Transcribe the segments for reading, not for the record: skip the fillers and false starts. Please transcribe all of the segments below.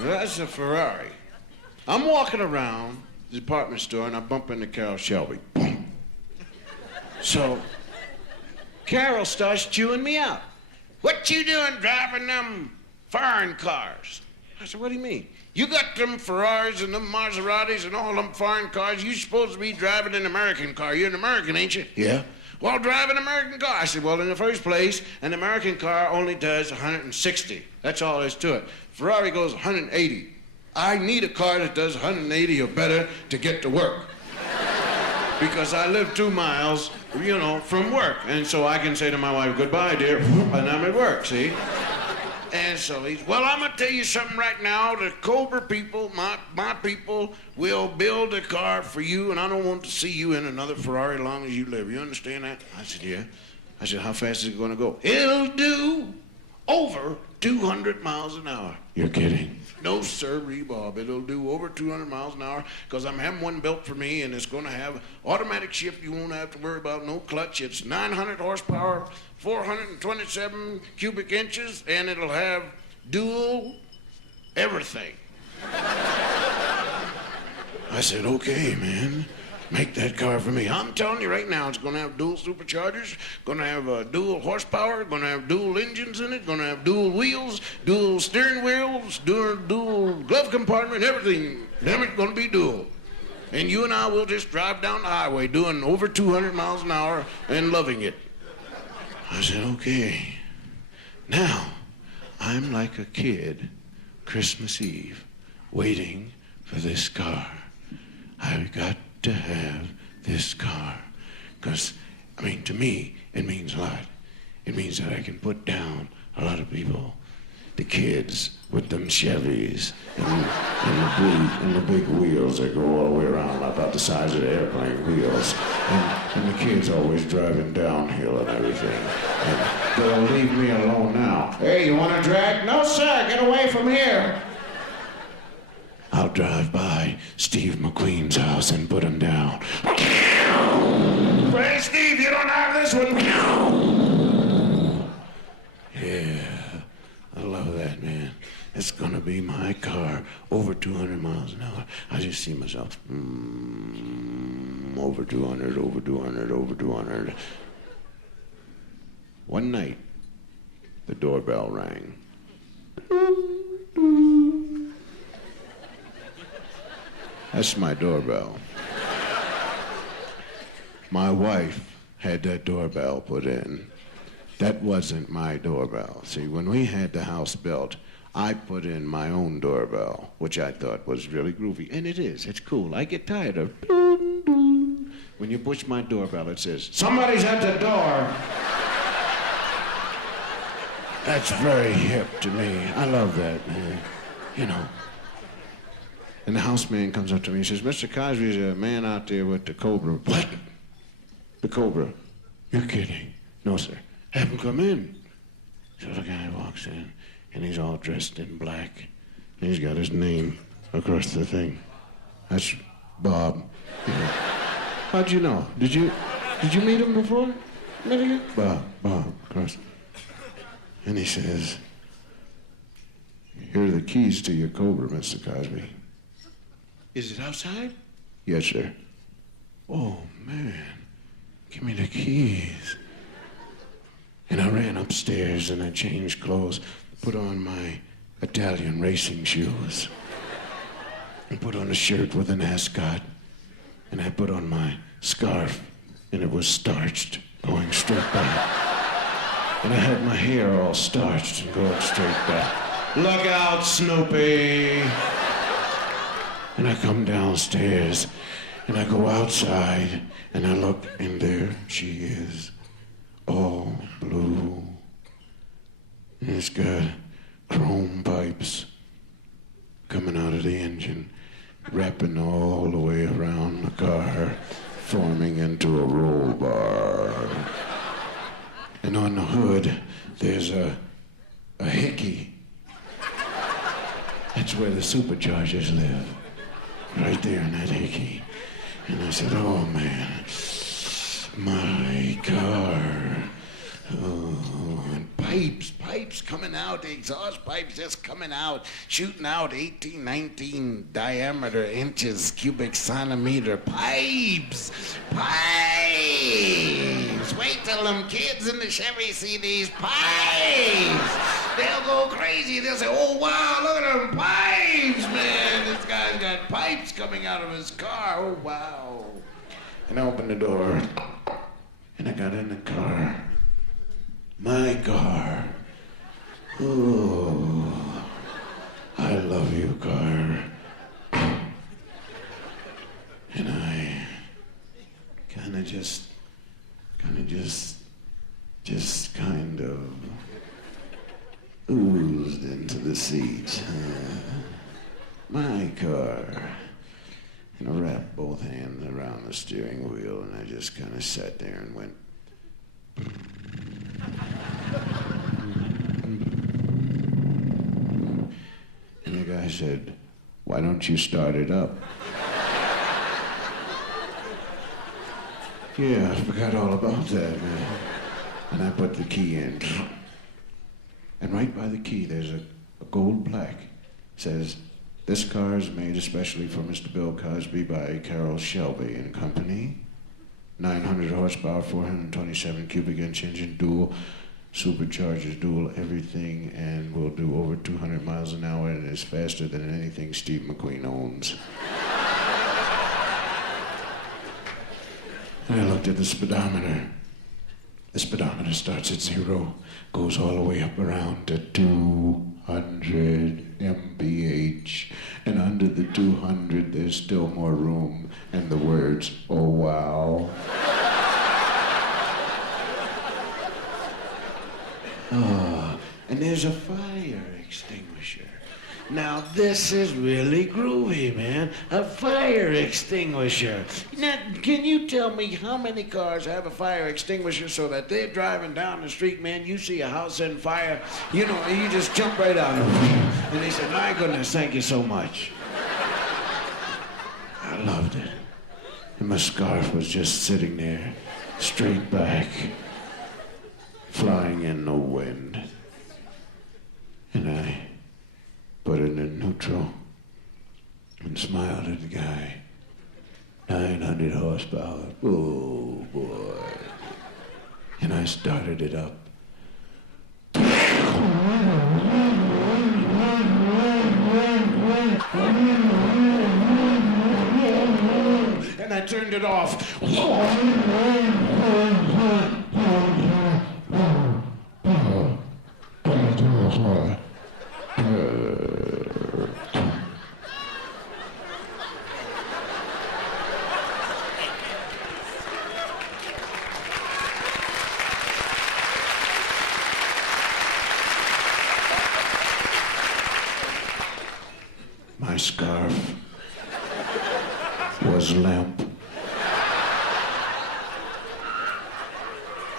That's a Ferrari. I'm walking around the department store and I bump into Carol Shelby. Boom. So, Carol starts chewing me out. What you doing driving them foreign cars? I said, what do you mean? You got them Ferraris and them Maseratis and all them foreign cars. You supposed to be driving an American car. You're an American, ain't you? Yeah. Well, drive an American car. I said, well, in the first place, an American car only does 160. That's all there is to it. Ferrari goes 180. I need a car that does 180 or better to get to work. Because I live 2 miles, from work. And so I can say to my wife, goodbye, dear, and I'm at work, see? And so he's, well, I'm going to tell you something right now. The Cobra people, my people, will build a car for you, and I don't want to see you in another Ferrari as long as you live. You understand that? I said, yeah. I said, how fast is it going to go? It'll do over 200 miles an hour. You're kidding? No, sir, Bob. It'll do over 200 miles an hour because I'm having one built for me, and it's going to have automatic shift. You won't have to worry about no clutch. It's 900 horsepower, 427 cubic inches, and it'll have dual everything. I said, okay, man. Make that car for me. I'm telling you right now, it's going to have dual superchargers, going to have dual horsepower, going to have dual engines in it, going to have dual wheels, dual steering wheels, dual glove compartment, everything. Damn it, going to be dual. And you and I will just drive down the highway doing over 200 miles an hour and loving it. I said, okay. Now, I'm like a kid, Christmas Eve, waiting for this car. I've got to have this car. Because, to me, it means a lot. It means that I can put down a lot of people. The kids with them Chevys and the big wheels that go all the way around about the size of the airplane wheels. And the kids always driving downhill and everything. And they'll leave me alone now. Hey, you want to drag? No, sir, get away from here. I'll drive by Steve McQueen's house and put him down. Hey, Steve, you don't have this one. Yeah, I love that, man. It's gonna be my car, over 200 miles an hour. I just see myself, over 200, over 200, over 200. One night, the doorbell rang. That's my doorbell. My wife had that doorbell put in. That wasn't my doorbell. See, when we had the house built, I put in my own doorbell, which I thought was really groovy. And it is. It's cool. I get tired of when you push my doorbell, it says, somebody's at the door. That's very hip to me. I love that, man. And the houseman comes up to me and says, Mr. Cosby's a man out there with the Cobra. What? The Cobra? You're kidding. No, sir. Have him come in. So the guy walks in, and he's all dressed in black. And he's got his name across the thing. That's Bob. How'd you know? Did you meet him before? Met again? Bob, across. And he says, here are the keys to your Cobra, Mr. Cosby. Is it outside? Yes, sir. Oh, man. Give me the keys. And I ran upstairs and I changed clothes, put on my Italian racing shoes, and put on a shirt with an ascot, and I put on my scarf, and it was starched, going straight back. And I had my hair all starched and going straight back. Look out, Snoopy! And I come downstairs, and I go outside, and I look, and there she is, all blue. And it's got chrome pipes coming out of the engine, wrapping all the way around the car, forming into a roll bar. And on the hood, there's a hickey. That's where the superchargers live. Right there in that hickey. And I said, oh man, my car. Oh, and pipes coming out, the exhaust pipes just coming out, shooting out 18, 19 diameter inches, cubic centimeter pipes. Wait till them kids in the Chevy see these pipes. They'll go crazy. They'll say, oh, wow, look at them pipes, man. This guy's got pipes coming out of his car. Oh, wow. And I opened the door, and I got in the car. My car. Oh, I love you, car. And I kind of oozed into the seat. My car. And I wrapped both hands around the steering wheel, and I just kind of sat there and went. And the guy said, why don't you start it up? Yeah, I forgot all about that, man. And I put the key in. And right by the key, there's a gold plaque. It says, this car is made especially for Mr. Bill Cosby by Carroll Shelby and Company. 900 horsepower, 427 cubic inch engine, dual superchargers, dual everything, and will do over 200 miles an hour and is faster than anything Steve McQueen owns. And I looked at the speedometer. The speedometer starts at 0, goes all the way up around to 200 mph. And under the 200, there's still more room. And the words, oh, wow. Oh, and there's a fire extinguisher. Now, this is really groovy, man. A fire extinguisher. Now, can you tell me how many cars have a fire extinguisher so that they're driving down the street, man, you see a house on fire, you know, you just jump right out of it. And they said, my goodness, thank you so much. I loved it. And my scarf was just sitting there, straight back, flying in the wind. And I put it in neutral and smiled at the guy. 900 horsepower. Oh, boy. And I started it up. And I turned it off. My scarf was limp.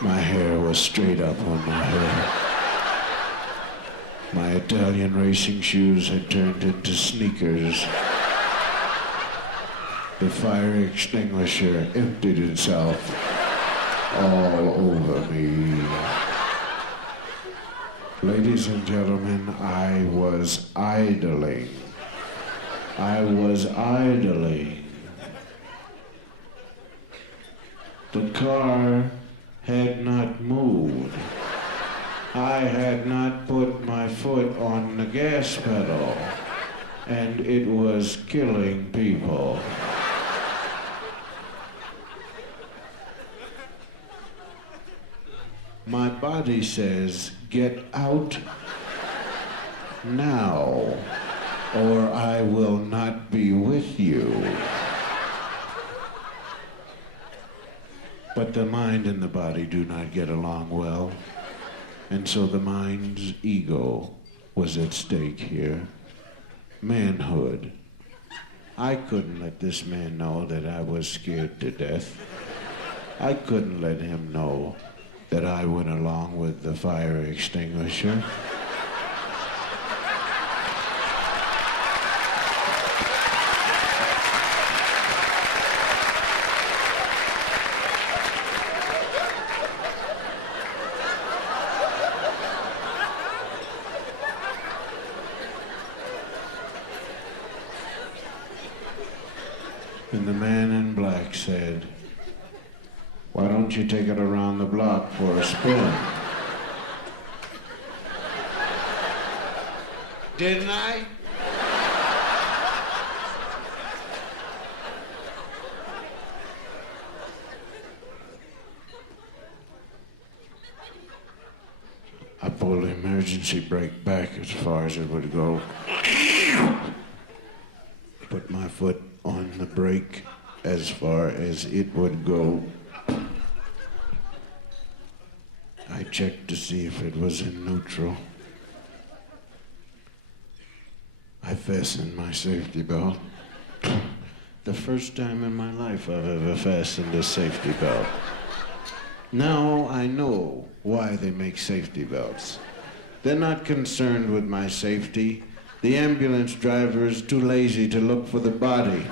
My hair was straight up on my head. My Italian racing shoes had turned into sneakers. The fire extinguisher emptied itself all over me. Ladies and gentlemen, I was idling. I was idling. The car had not moved. I had not put my foot on the gas pedal, and it was killing people. My body says, get out now, or I will not be with you. But the mind and the body do not get along well. And so the mind's ego was at stake here. Manhood. I couldn't let this man know that I was scared to death. I couldn't let him know that I went along with the fire extinguisher. And the man in black said, "Why don't you take it around the block for a spin?" Didn't I? I pulled the emergency brake back as far as it would go. Put my foot on the brake as far as it would go. I checked to see if it was in neutral. I fastened my safety belt. The first time in my life I've ever fastened a safety belt. Now I know why they make safety belts. They're not concerned with my safety. The ambulance driver is too lazy to look for the body.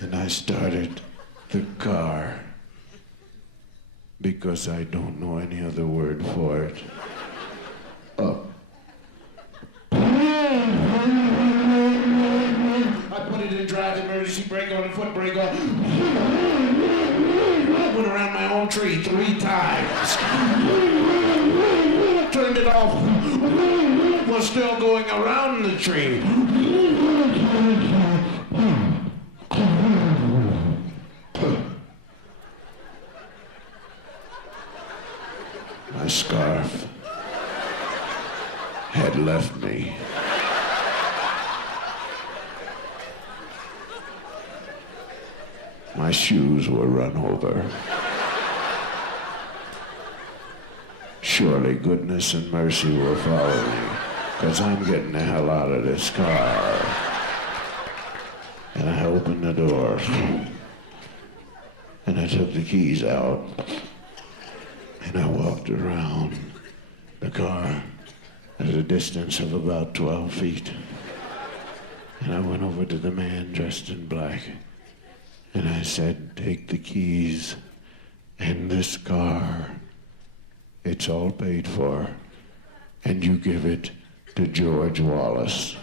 And I started the car because I don't know any other word for it. Up. I put it in drive, emergency brake on, foot brake on. I went around my own tree 3 times. Turned it off. Was still going around the tree. My scarf had left me. My shoes were run over. Surely goodness and mercy will follow me, because I'm getting the hell out of this car. And I opened the door, and I took the keys out, and I walked around the car at a distance of about 12 feet. And I went over to the man dressed in black. And I said, "Take the keys and this car. It's all paid for. And you give it to George Wallace."